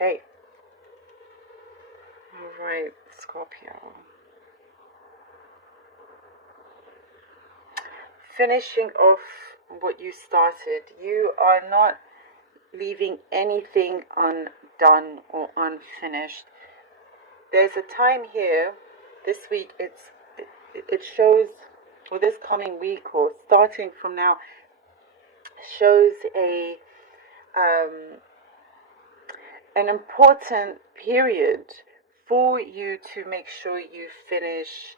Okay. All right, Scorpio. Finishing off what you started. You are not leaving anything undone or unfinished. There's a time here, this week, it shows, or this coming week, or starting from now, shows an important period for you to make sure you finish.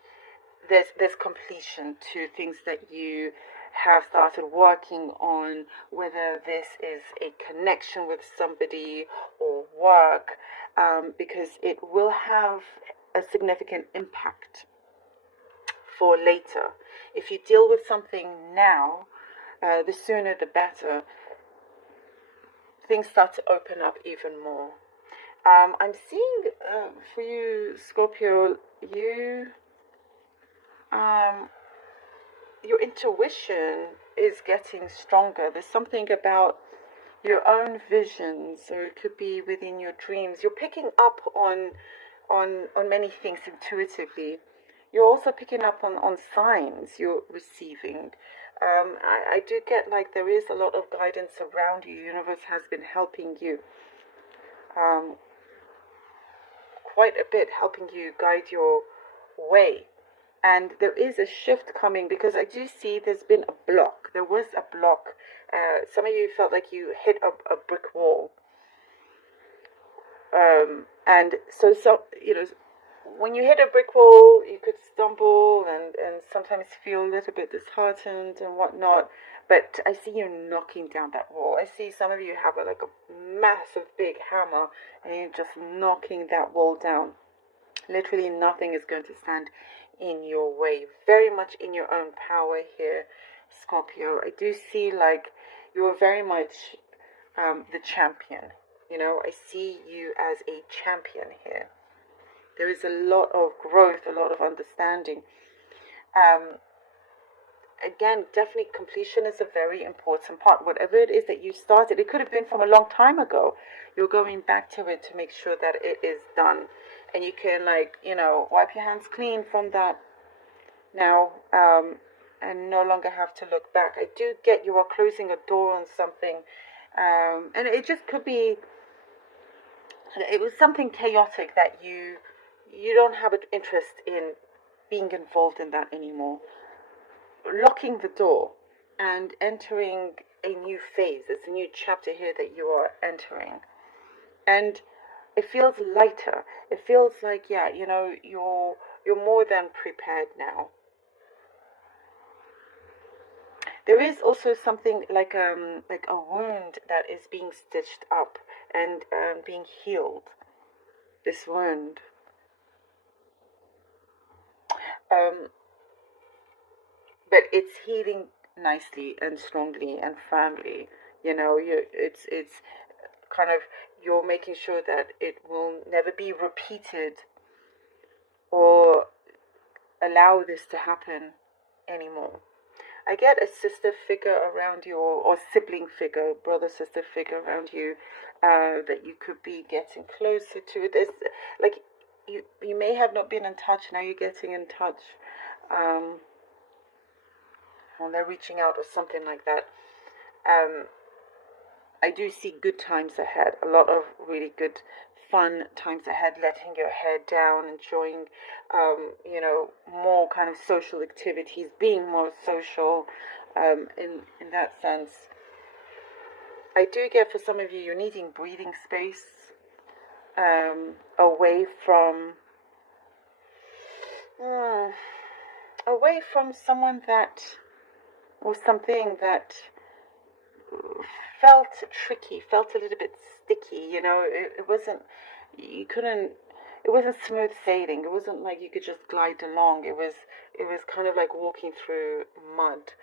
There's completion to things that you have started working on, whether this is a connection with somebody or work, because it will have a significant impact for later. If you deal with something now, the sooner the better, things start to open up even more. I'm seeing for you, Scorpio, your intuition is getting stronger. There's something about your own visions, or it could be within your dreams. You're picking up on many things intuitively. You're also picking up on signs you're receiving. I do get like there is a lot of guidance around you. The universe has been helping you quite a bit, helping you guide your way. And there is a shift coming, because I do see there's been a block. There was a block. Some of you felt like you hit a brick wall. And so, when you hit a brick wall, you could stumble and sometimes feel a little bit disheartened and whatnot. But I see you knocking down that wall. I see some of you have like a massive big hammer, and you're just knocking that wall down. Literally nothing is going to stand in your way. Very much in your own power here, Scorpio. I do see like you're very much the champion. I see you as a champion here. There is a lot of growth, a lot of understanding. Again, definitely completion is a very important part. Whatever it is that you started, it could have been from a long time ago. You're going back to it to make sure that it is done. And you can wipe your hands clean from that now, and no longer have to look back. I do get you are closing a door on something, and it just could be, it was something chaotic that you don't have an interest in being involved in that anymore. Locking the door and entering a new phase. It's a new chapter here that you are entering. And it feels lighter. It feels like, you're more than prepared now. There is also something like a wound that is being stitched up and being healed. This wound. But it's healing nicely and strongly and firmly. It's kind of, you're making sure that it will never be repeated or allow this to happen anymore. I get a sister figure around you, or sibling figure, brother, sister figure around you, that you could be getting closer to. There's like you may have not been in touch, now you're getting in touch. Or they're reaching out or something like that. I do see good times ahead, a lot of really good fun times ahead, letting your head down, enjoying more kind of social activities, being more social, in that sense. I do get, for some of you, you're needing breathing space, away from someone that, or something that felt tricky, felt a little bit sticky. It wasn't, it wasn't smooth sailing. It wasn't like you could just glide along. It was kind of like walking through mud.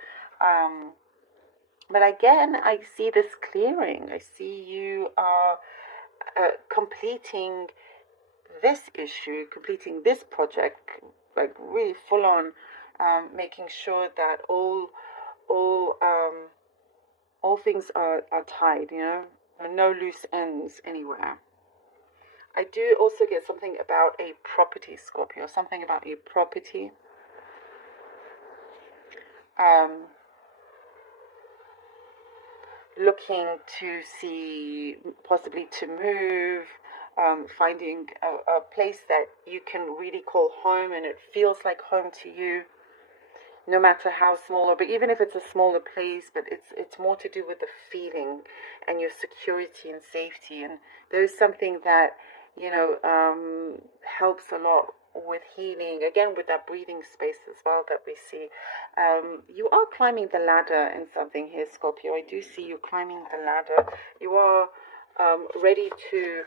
But again, I see this clearing. I see you are completing this issue, completing this project, like really full on, making sure that all things are tied, no loose ends anywhere. I do also get something about a property, Scorpio, something about a property. Looking to see, possibly to move, finding a place that you can really call home and it feels like home to you, no matter how small, but even if it's a smaller place, but it's more to do with the feeling and your security and safety. And there's something that, helps a lot with healing, again with that breathing space as well that we see. You are climbing the ladder in something here, Scorpio. I do see you climbing the ladder. You are ready to,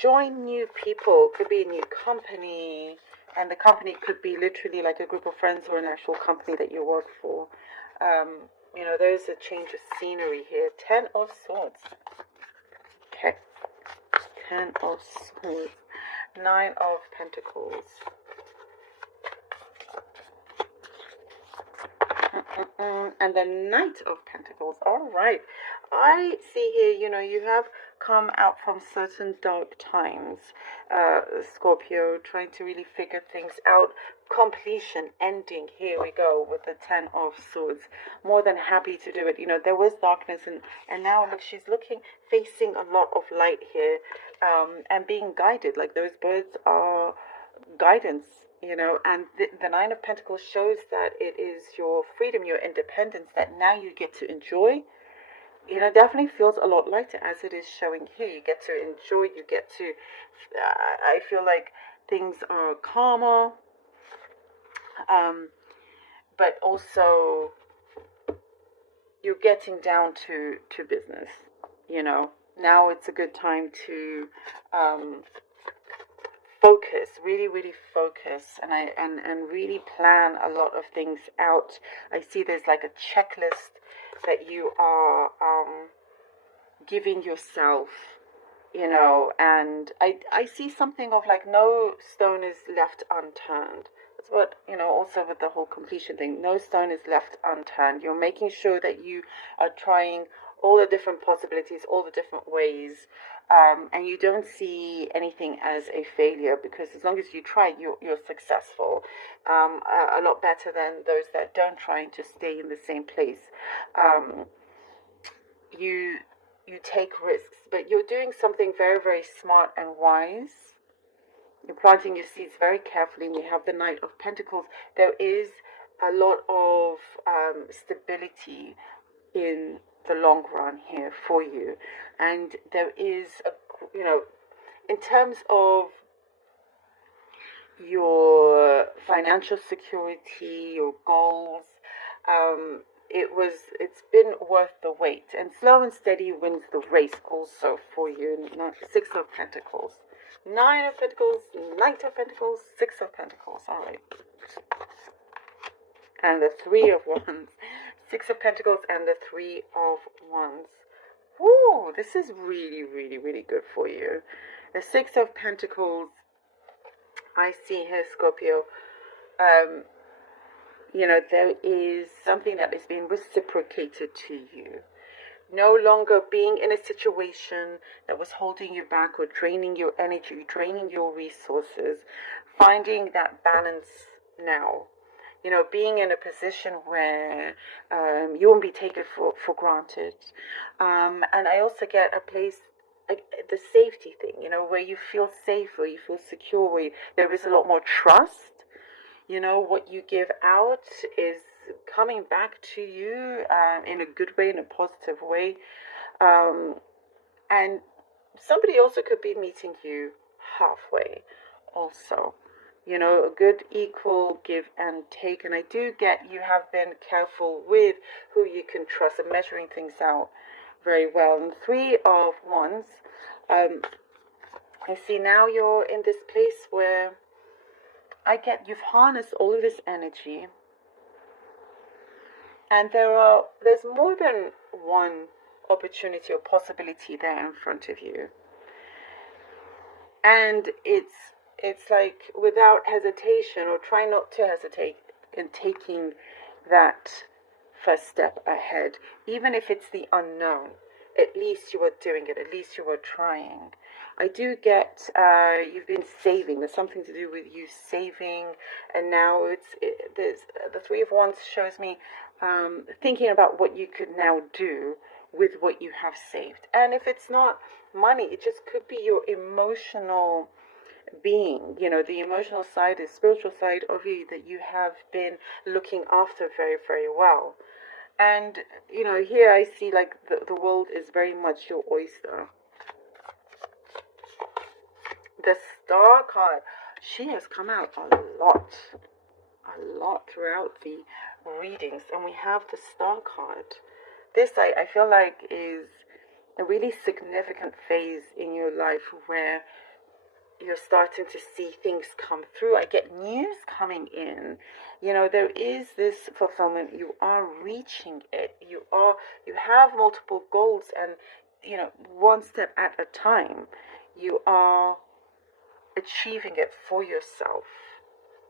join new people. Could be a new company, and the company could be literally like a group of friends or an actual company that you work for. There's a change of scenery here. 10 of Swords. Okay. 10 of Swords. 9 of Pentacles. And the Knight of Pentacles. All right. I see here, you have come out from certain dark times, Scorpio, trying to really figure things out. Completion, ending. Here we go with the 10 of Swords. More than happy to do it. There was darkness, and now look, she's facing a lot of light here, and being guided. Like those birds are guidance. And the Nine of Pentacles shows that it is your freedom, your independence that now you get to enjoy. Definitely feels a lot lighter as it is showing here. You get to enjoy, you get to, I feel like things are calmer, but also you're getting down to business, Now it's a good time to focus, really focus, and really plan a lot of things out. I see there's like a checklist that you are giving yourself, and I see something of like no stone is left unturned. That's what, also with the whole completion thing, no stone is left unturned. You're making sure that you are trying all the different possibilities, all the different ways, and you don't see anything as a failure, because as long as you try, you're successful. A lot better than those that don't try and just stay in the same place. You take risks, but you're doing something very, very smart and wise. You're planting your seeds very carefully. We have the Knight of Pentacles. There is a lot of stability in the long run here for you, and there is in terms of your financial security, your goals, it's been worth the wait, and slow and steady wins the race also for you. 6 of Pentacles, 9 of Pentacles, Knight of Pentacles, 6 of Pentacles. All right, and the 3 of Wands, 6 of Pentacles, and the 3 of Wands. Woo, this is really, really, really good for you. The 6 of Pentacles, I see here, Scorpio, there is something that is being reciprocated to you. No longer being in a situation that was holding you back or draining your energy, draining your resources, finding that balance now. Being in a position where you won't be taken for granted. And I also get a place, like the safety thing, where you feel safe, where you feel secure, where there is a lot more trust. What you give out is coming back to you in a good way, in a positive way. And somebody also could be meeting you halfway also. A good equal give and take. And I do get you have been careful with who you can trust and measuring things out very well. And 3 of Wands, I see now you're in this place where you've harnessed all of this energy, and there's more than one opportunity or possibility there in front of you, and it's like without hesitation, or try not to hesitate in taking that first step ahead. Even if it's the unknown, at least you are doing it, at least you are trying. I do get you've been saving. There's something to do with you saving, and now there's the Three of Wands shows me thinking about what you could now do with what you have saved. And if it's not money, it just could be your emotional being, the emotional side, the spiritual side of you that you have been looking after very, very well. And, here I see like the world is very much your oyster. The Star card, she has come out a lot throughout the readings. And we have the Star card. This, I feel like, is a really significant phase in your life where you're starting to see things come through. I get news coming in. There is this fulfillment. You are reaching it. You have multiple goals, and one step at a time, you are achieving it for yourself.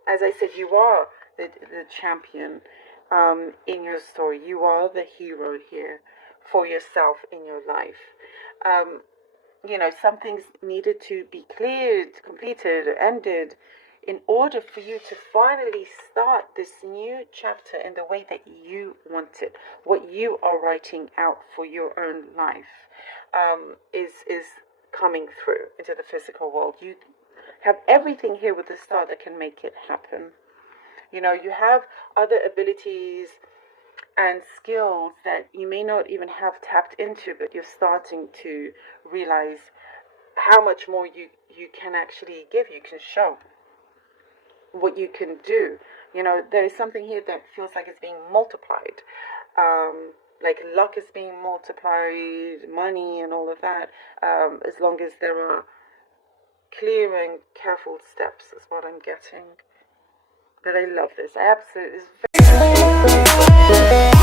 As I said, you are the champion in your story. You are the hero here for yourself in your life. Some things needed to be cleared, completed, ended in order for you to finally start this new chapter in the way that you want it. What you are writing out for your own life is coming through into the physical world. You have everything here with the Star that can make it happen. You have other abilities and skills that you may not even have tapped into, but you're starting to realize how much more you can actually give, you can show what you can do. There is something here that feels like it's being multiplied, like luck is being multiplied, money and all of that, as long as there are clear and careful steps is what I'm getting. But I love this. I absolutely, it's very